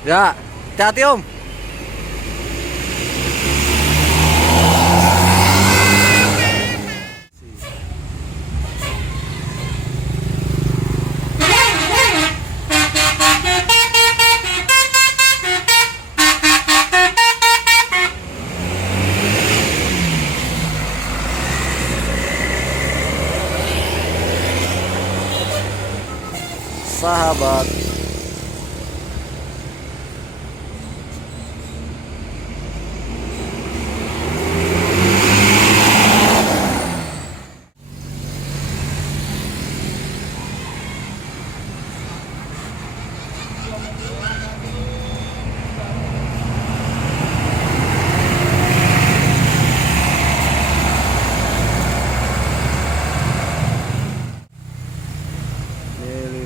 Ya, hati-hati Om. Sahabat.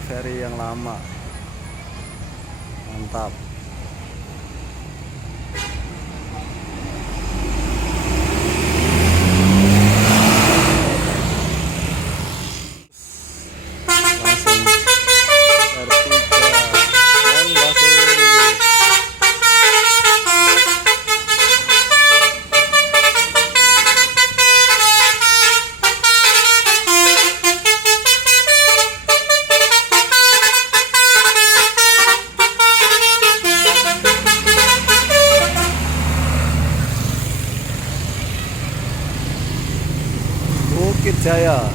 Ferry yang lama, mantap. Langsung Bukit Jaya.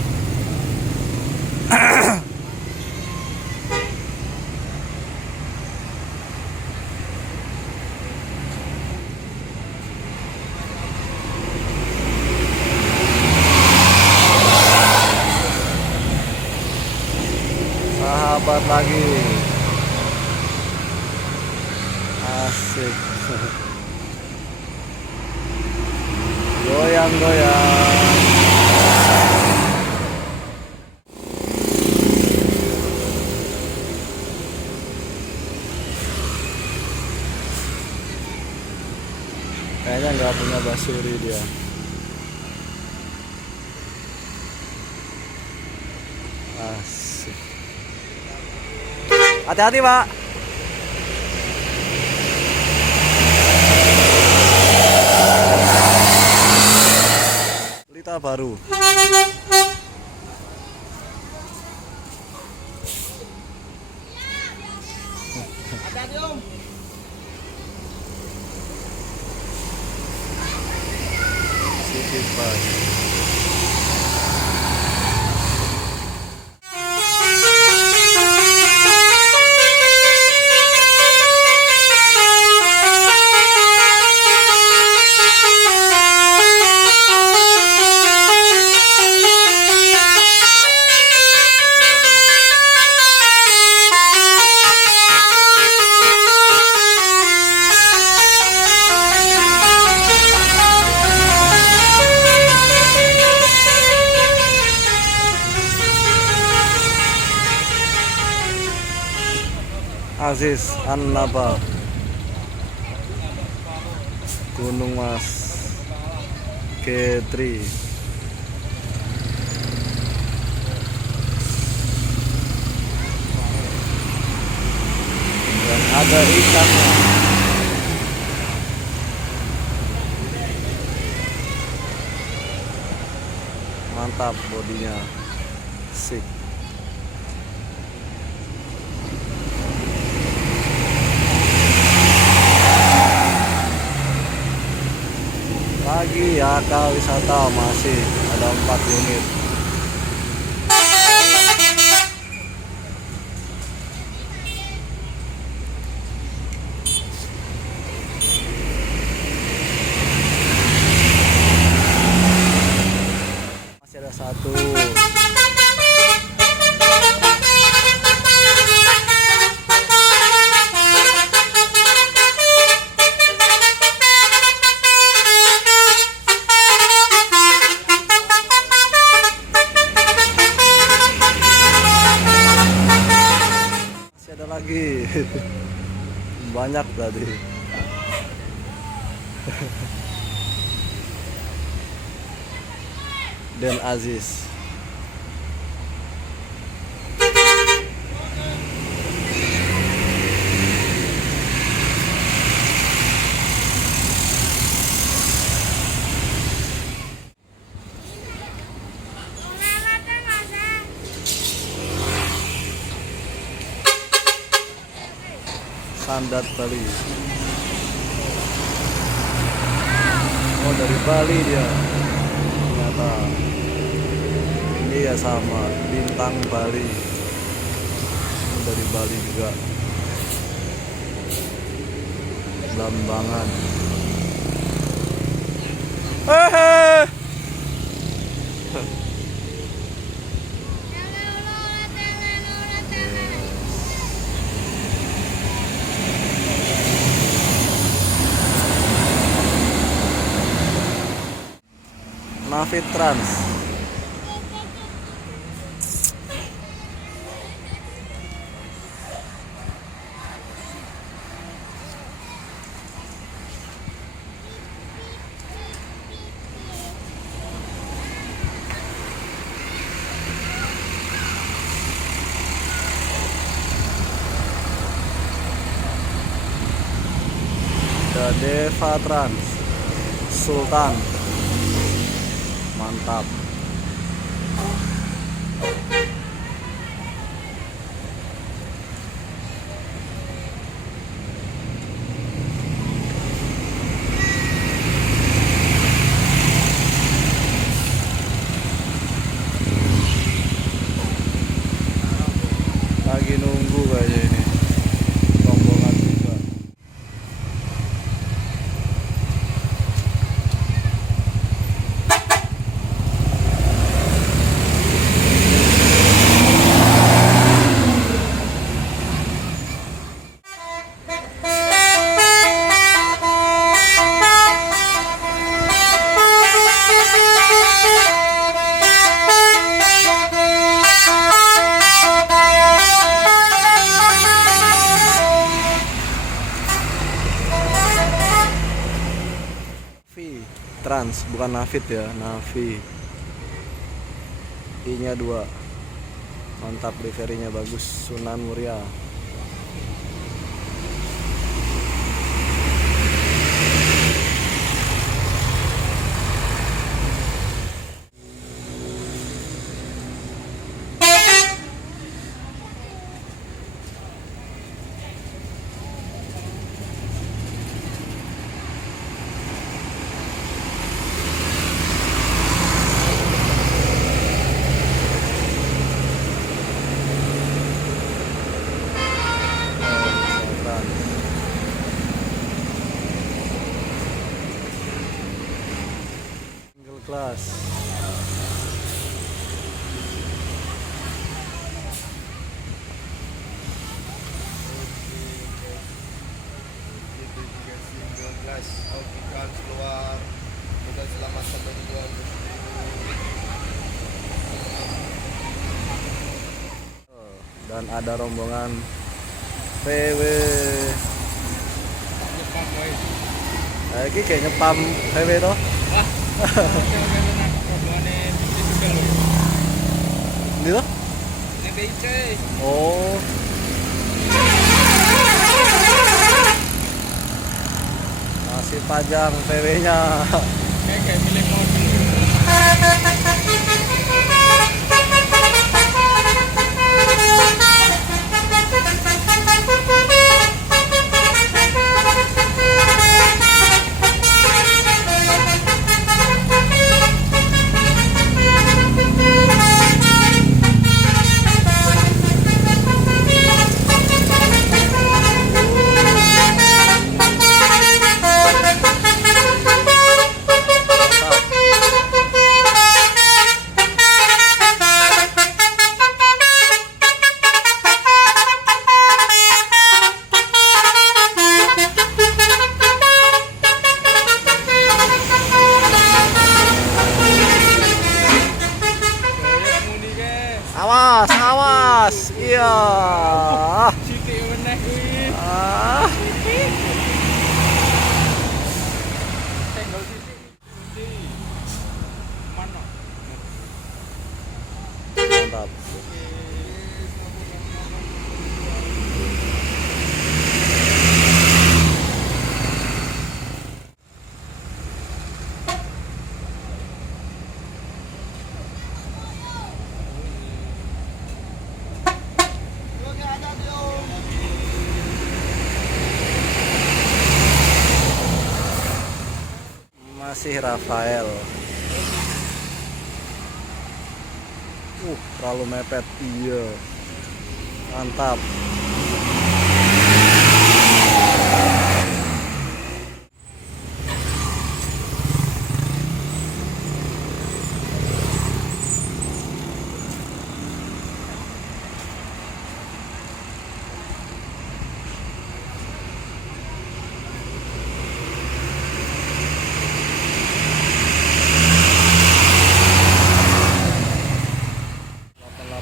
Sahabat lagi. Asik. Goyang-goyang. Kayaknya nggak punya basuri dia. Asik. Hati-hati Pak. Berita baru. Hati-hati Om. City Bus. Aziz An-Naba, Gunung Mas G3. Dan ada ikannya. Mantap bodinya, sip. Lagi Yaka Wisata masih ada 4 unit. Masih ada 1. Lagi banyak tadi. Dan Aziz. Sandat Bali. Oh dari Bali dia. Ternyata ini ya sama bintang Bali. Ini dari Bali juga. Lambangan. Navit Trans. Deva Trans. Sultan. Mantap. Lagi nunggu kayaknya ini rombongan juga. Trans, bukan Navit ya, Navi. I-nya 2. Mantap, liverinya bagus. Sunan Muria. Kelas. Keluar, kita selamat sampai tujuan. Dan ada rombongan PW. Ini kayak nyepam PW toh. Ini tuh? Oh. Masih panjang PW-nya. Kayak milik mobil. Mantap. Masih Rafael. Terlalu mepet. Iya. Mantap.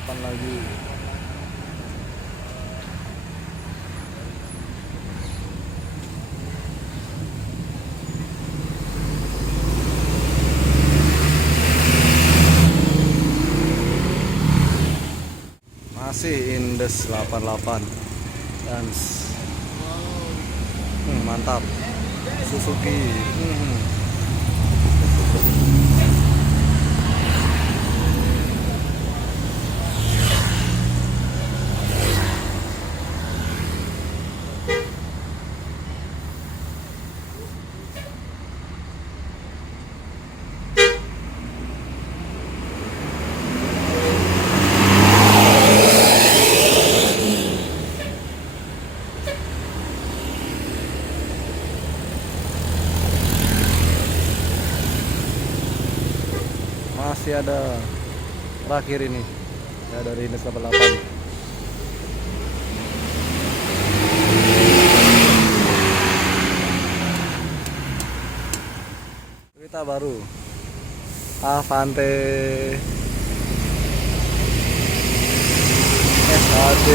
Lagi. Masih Indes 88 dan mantap Suzuki. Masih ada terakhir ini ya dari Indes 88. Kita baru Avante SHD.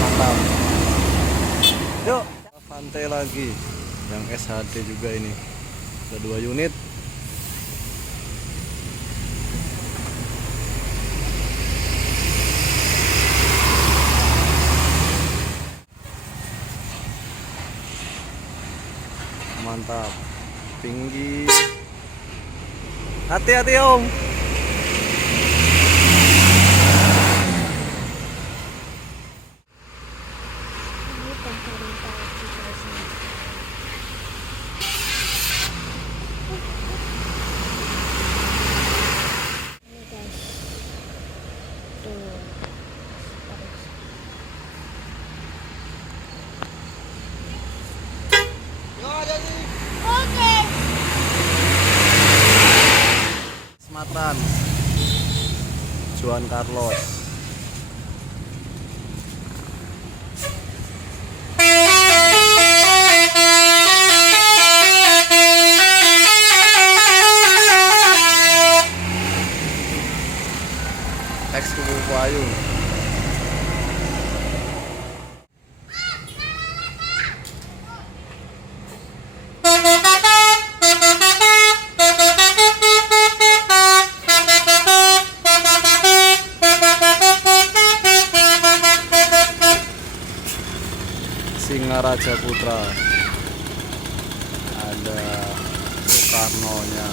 Mantap. Yuk, Avante lagi yang SHD juga ini. Ada 2 unit. Mantap, tinggi, hati-hati om. Sumatran Juan Carlos. Ex Kubu Payung. Singaraja Putra, ada Soekarno-nya.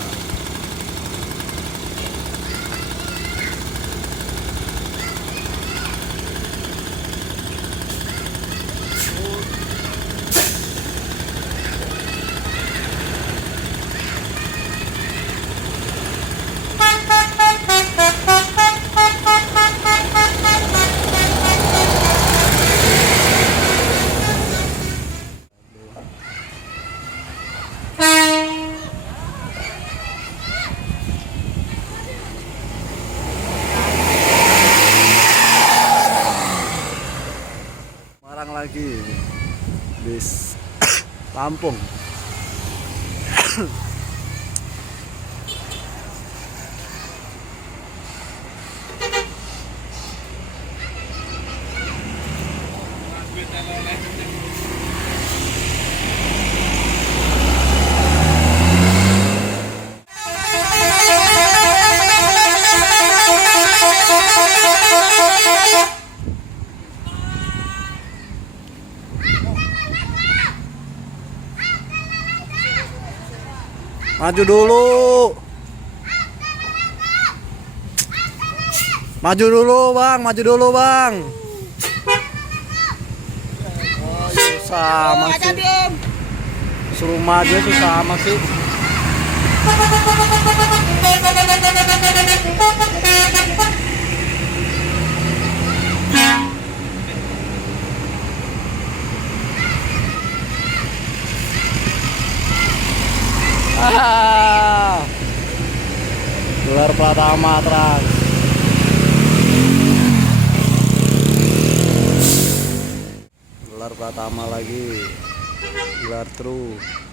Lagi bis Lampung. Maju dulu. Maju dulu, Bang. Maju dulu, Bang. Oh, susah amat sih. Suruh maju susah amat sih. Gelar Pratama Trans. Gelar Pratama lagi. Gelar True.